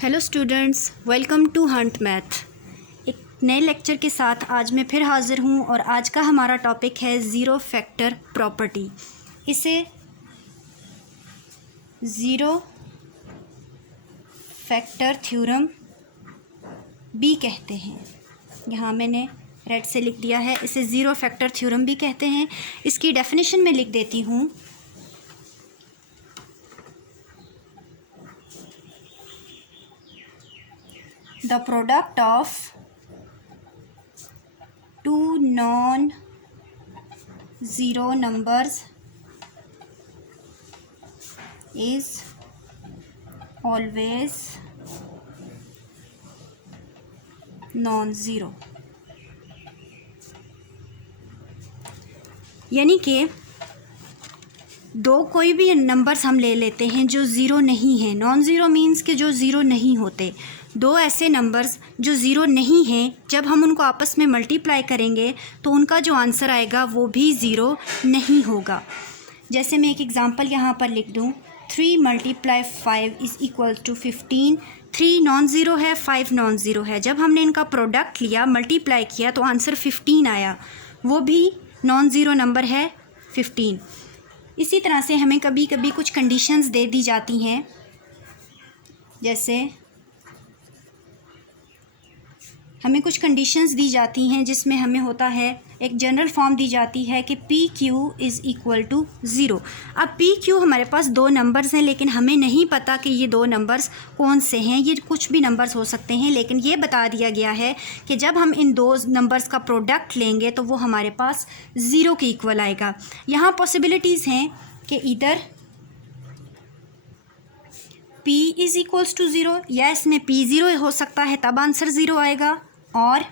Hello students, welcome to hunt math. एक नए lecture के साथ आज मैं फिर हाज़िर हूँ और आज का हमारा टॉपिक है ज़ीरो फैक्टर प्रॉपर्टी। इसे ज़ीरो फैक्टर थ्योरम भी कहते हैं। यहाँ मैंने रेड से लिख दिया है, इसे ज़ीरो फैक्टर थ्योरम भी कहते हैं। इसकी डेफिनेशन में लिख देती हूँ। The product of two non-zero numbers is always non-zero। यानी कि दो कोई भी नंबर्स हम ले लेते हैं जो ज़ीरो नहीं है। नॉन ज़ीरो मीन्स के जो ज़ीरो नहीं होते। दो ऐसे नंबर्स जो ज़ीरो नहीं हैं, जब हम उनको आपस में मल्टीप्लाई करेंगे तो उनका जो आंसर आएगा वो भी ज़ीरो नहीं होगा। जैसे मैं एक एग्ज़ाम्पल यहाँ पर लिख दूँ, 3 × 5 = 15। 3 नॉन ज़ीरो है, 5 नॉन ज़ीरो है। जब हमने इनका प्रोडक्ट लिया, मल्टीप्लाई किया तो आंसर 15 आया, वो भी नॉन ज़ीरो नंबर है 15। इसी तरह से हमें कभी कभी कुछ कंडीशंस दे दी जाती हैं, जैसे हमें कुछ कंडीशंस दी जाती हैं जिसमें हमें होता है, एक जनरल फॉर्म दी जाती है कि PQ = 0। अब PQ हमारे पास दो नंबर्स हैं, लेकिन हमें नहीं पता कि ये दो नंबर्स कौन से हैं। ये कुछ भी नंबर्स हो सकते हैं, लेकिन ये बता दिया गया है कि जब हम इन दो नंबर्स का प्रोडक्ट लेंगे तो वो हमारे पास ज़ीरो के इक्वल आएगा। यहाँ पॉसिबिलिटीज़ हैं कि इधर P = 0, या इसमें P 0 हो सकता है तब आंसर ज़ीरो आएगा, और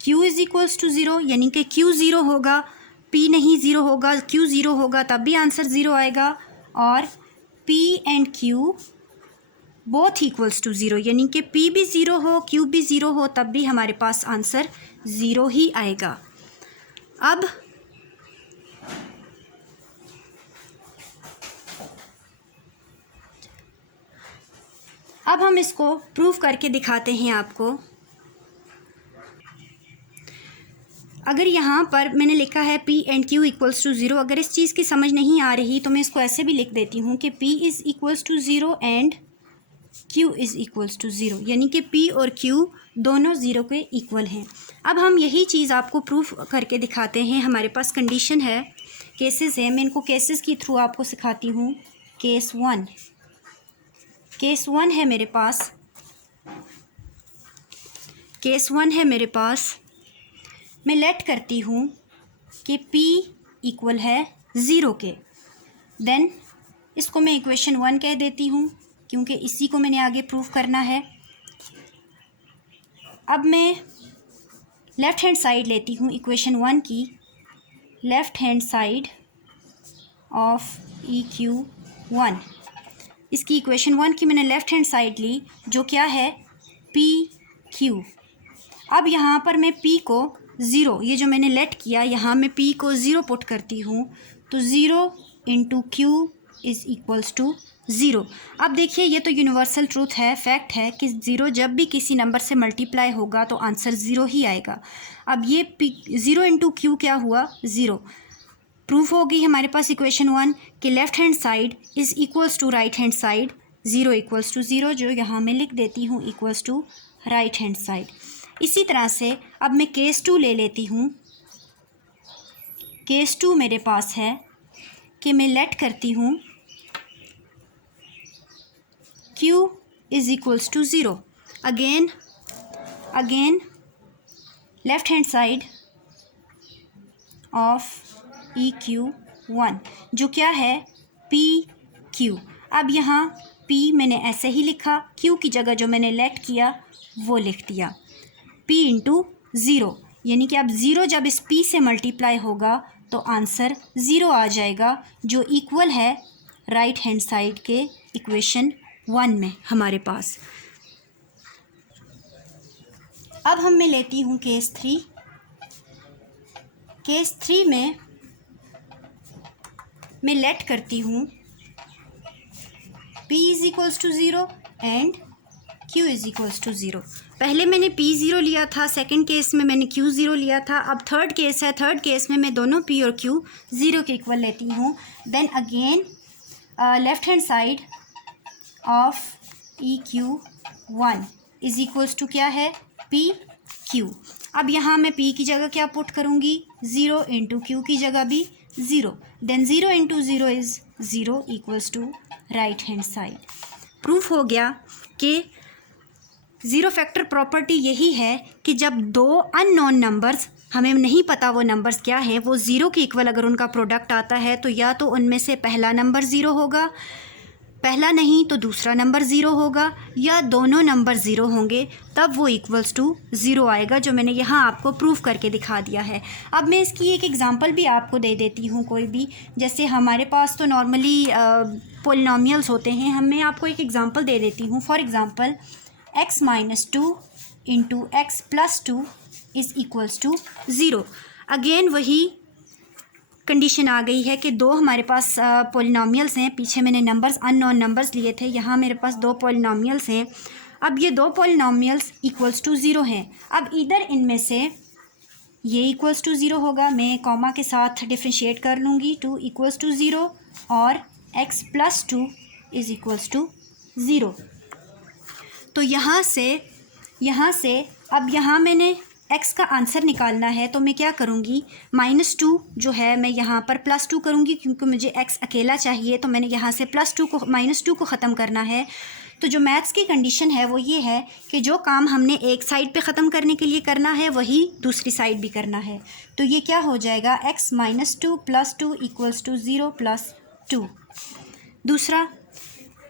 Q = 0 यानी कि Q 0 होगा, P नहीं ज़ीरो होगा, Q 0 होगा तब भी आंसर ज़ीरो आएगा, और P एंड Q बोथ = 0 यानी कि P भी ज़ीरो हो, Q भी ज़ीरो हो, तब भी हमारे पास आंसर ज़ीरो ही आएगा। अब हम इसको प्रूव करके दिखाते हैं आपको। अगर यहाँ पर मैंने लिखा है P एंड Q = 0, अगर इस चीज़ की समझ नहीं आ रही तो मैं इसको ऐसे भी लिख देती हूँ कि P = 0 एंड Q = 0, यानी कि P और Q दोनों ज़ीरो के इक्वल हैं। अब हम यही चीज़ आपको प्रूफ करके दिखाते हैं। हमारे पास कंडीशन है, केसेस है, मैं इनको केसेस के थ्रू आपको सिखाती हूँ। केस 1 है मेरे पास, मैं लेट करती हूँ कि P इक्वल है 0 के। देन इसको मैं इक्वेशन 1 कह देती हूँ, क्योंकि इसी को मैंने आगे प्रूफ करना है। अब मैं लेफ़्ट हैंड साइड लेती हूँ इक्वेशन 1 की, left hand side of EQ1। इसकी इक्वेशन 1 की मैंने लेफ़्ट हैंड साइड ली, जो क्या है PQ। अब यहाँ पर मैं P को 0, ये जो मैंने लेट किया, यहाँ मैं P को 0 पुट करती हूँ, तो 0 × Q = 0। अब देखिए, ये तो यूनिवर्सल ट्रूथ है, फैक्ट है कि 0 जब भी किसी नंबर से मल्टीप्लाई होगा तो आंसर 0 ही आएगा। अब ये P 0 × Q क्या हुआ, 0। प्रूफ होगी हमारे पास इक्वेशन 1 कि left hand side = right hand side, 0 = 0, जो यहाँ मैं लिख देती हूँ = राइट हैंड साइड। इसी तरह से अब मैं केस 2 ले लेती हूँ। केस 2 मेरे पास है कि मैं लेट करती हूँ Q = 0। Again left hand side of EQ1, जो क्या है PQ। अब यहाँ P मैंने ऐसे ही लिखा, Q की जगह जो मैंने लेट किया वो लिख दिया, P × 0, यानी कि अब 0 जब इस P से मल्टीप्लाई होगा तो आंसर 0 आ जाएगा, जो इक्वल है राइट हैंड साइड के इक्वेशन 1 में हमारे पास। अब मैं लेती हूँ केस 3। केस 3 में मैं लेट करती हूँ P = 0 and q is equals to 0। पहले मैंने p 0 लिया था, सेकंड केस में मैंने q 0 लिया था, अब थर्ड केस है, थर्ड केस में मैं दोनों p और q 0 के इक्वल लेती हूँ। Then again left hand side of EQ1 is equals to क्या है, PQ। अब यहाँ मैं p की जगह क्या पुट करूँगी, 0 इंटू q की जगह भी 0। Then 0 into 0 is 0 equals to right hand side. Proof हो गया कि ज़ीरो फैक्टर प्रॉपर्टी यही है कि जब दो अननोन नंबर्स, हमें नहीं पता वो नंबर्स क्या है, वो ज़ीरो के इक्वल अगर उनका प्रोडक्ट आता है तो या तो उनमें से पहला नंबर ज़ीरो होगा, पहला नहीं तो दूसरा नंबर ज़ीरो होगा, या दोनों नंबर ज़ीरो होंगे, तब वो इक्वल्स टू ज़ीरो आएगा, जो मैंने यहाँ आपको प्रूफ करके दिखा दिया है। अब मैं इसकी एक एग्ज़ाम्पल भी आपको दे देती हूँ कोई भी, जैसे हमारे पास तो नॉर्मली पोलिनोमियल्स होते हैं, मैं आपको एक एग्ज़ाम्पल दे देती हूँ। For example x minus 2 into X plus 2 is equals to 0। Again वही कंडीशन आ गई है कि दो हमारे पास पोलिनोमियल्स हैं, पीछे मैंने नंबर्स अननोन नंबर्स लिए थे, यहाँ मेरे पास दो पोलिनोमियल्स हैं। अब ये दो पोलिनोमियल्स इक्वल्स टू 0 हैं। अब इधर इनमें से ये इक्वल्स टू 0 होगा, मैं कॉमा के साथ डिफ्रेंशिएट कर लूँगी, 2 इक्वल्स टू 0 और x plus 2 is equals to 0। तो यहाँ से अब यहाँ मैंने x का आंसर निकालना है, तो मैं क्या करूँगी, -2 जो है मैं यहाँ पर +2 करूँगी, क्योंकि मुझे x अकेला चाहिए, तो मैंने यहाँ से +2 को -2 को ख़त्म करना है। तो जो मैथ्स की कंडीशन है वो ये है कि जो काम हमने एक साइड पे ख़त्म करने के लिए करना है वही दूसरी साइड भी करना है। तो ये क्या हो जाएगा, x -2 + 2 इक्वल्स टू 0 + 2। दूसरा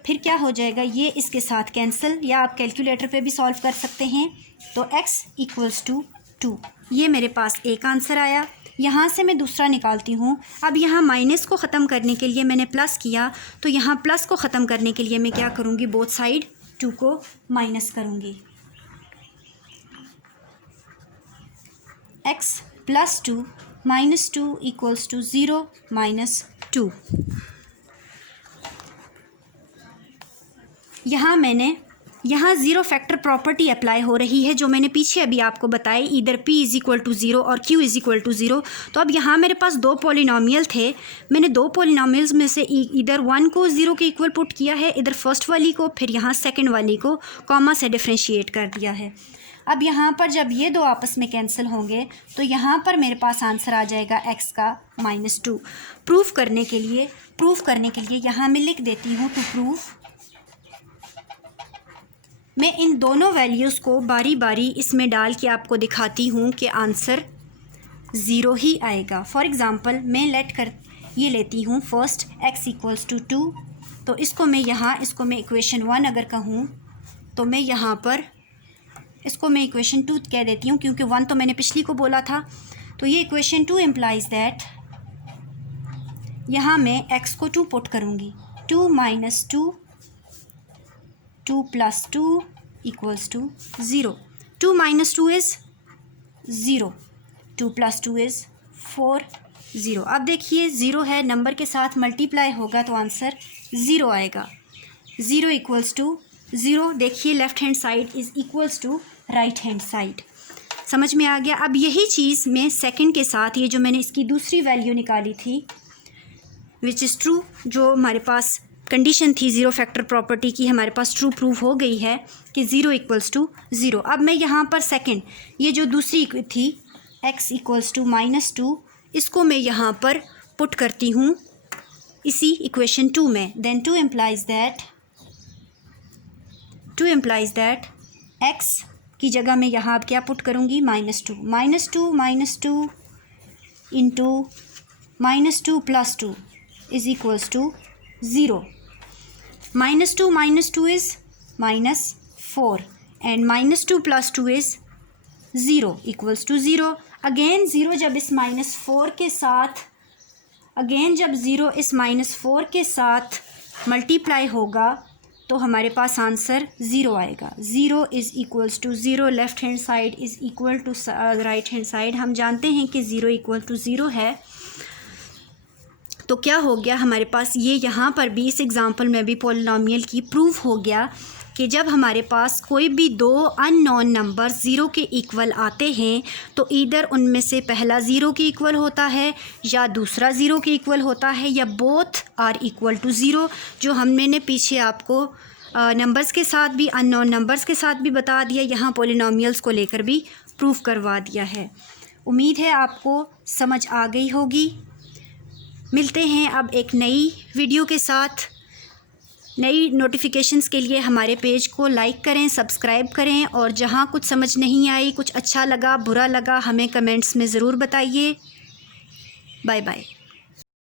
फिर क्या हो जाएगा, ये इसके साथ कैंसिल, या आप कैलकुलेटर पे भी सॉल्व कर सकते हैं। तो x इक्वल्स टू 2, ये मेरे पास एक आंसर आया। यहाँ से मैं दूसरा निकालती हूँ। अब यहाँ माइनस को ख़त्म करने के लिए मैंने प्लस किया, तो यहाँ प्लस को ख़त्म करने के लिए मैं क्या करूँगी, बोथ साइड 2 को माइनस करूँगी। x + 2 -2 equals to 0 - 2। यहाँ ज़ीरो फैक्टर प्रॉपर्टी अप्लाई हो रही है, जो मैंने पीछे अभी आपको बताई, इधर p = 0 और q = 0। तो अब यहाँ मेरे पास दो पॉलिनोमियल थे, मैंने दो पॉलिनोमियल्स में से इधर 1 को 0 के इक्वल पुट किया है, इधर फर्स्ट वाली को, फिर यहाँ सेकंड वाली को कॉमा से डिफ्रेंशिएट कर दिया है। अब यहाँ पर जब ये दो आपस में कैंसिल होंगे तो यहाँ पर मेरे पास आंसर आ जाएगा x का -2। प्रूफ करने के लिए यहाँ मैं लिख देती हूँ, टू प्रूफ। मैं इन दोनों वैल्यूज़ को बारी बारी इसमें डाल के आपको दिखाती हूँ कि आंसर 0 ही आएगा। फॉर एग्ज़ाम्पल मैं ये लेती हूँ फर्स्ट x = 2, तो इसको मैं इक्वेशन 1 अगर कहूँ तो मैं यहाँ पर इसको मैं इक्वेशन 2 कह देती हूँ, क्योंकि 1 तो मैंने पिछली को बोला था। तो ये इक्वेशन 2 इम्प्लाइज़ दैट यहाँ मैं x को 2 पुट करूँगी, 2 - 2 2 + 2 इक्वल्स टू 0। 2 - 2 is 0, 2 + 2 is 4, 0। अब देखिए 0 है, नंबर के साथ मल्टीप्लाई होगा तो आंसर 0 आएगा। 0 इक्वल्स टू 0, देखिए left hand side is equals to right hand side. समझ में आ गया। अब यही चीज़ मैं सेकंड के साथ, ये जो मैंने इसकी दूसरी वैल्यू निकाली थी विच इज़ ट्रू, जो हमारे पास कंडीशन थी ज़ीरो फैक्टर प्रॉपर्टी की, हमारे पास ट्रू प्रूफ हो गई है कि 0 = 0। अब मैं यहाँ पर सेकंड, ये जो दूसरी थी x = -2, इसको मैं यहाँ पर पुट करती हूँ इसी इक्वेशन 2 में। देन 2 इम्प्लाइज़ दैट x की जगह मैं यहाँ अब क्या पुट करूँगी, -2 -2 into -2 + 2 is equals to 0। -2 - 2 is -4 and -2 + 2 is 0 equals to 0। Again 0 जब इस -4 के साथ मल्टीप्लाई होगा तो हमारे पास आंसर 0 आएगा। 0 is equals to 0, left hand side is equal to right hand side. हम जानते हैं कि 0 = 0 है, तो क्या हो गया हमारे पास, ये यहाँ पर भी इस एग्ज़ाम्पल में भी पॉलिनोमियल की प्रूफ हो गया कि जब हमारे पास कोई भी दो अननोन नंबर ज़ीरो के इक्वल आते हैं तो ईदर उनमें से पहला ज़ीरो के इक्वल होता है या दूसरा ज़ीरो के इक्वल होता है या both are equal to zero, जो हमने पीछे आपको नंबर्स के साथ भी अननोन नंबर्स के साथ भी बता दिया, यहाँ पॉलिनोमियल्स को लेकर भी प्रूफ करवा दिया है। उम्मीद है आपको समझ आ गई होगी। मिलते हैं अब एक नई वीडियो के साथ। नई नोटिफिकेशंस के लिए हमारे पेज को लाइक करें, सब्सक्राइब करें, और जहाँ कुछ समझ नहीं आई, कुछ अच्छा लगा, बुरा लगा, हमें कमेंट्स में ज़रूर बताइए। Bye bye.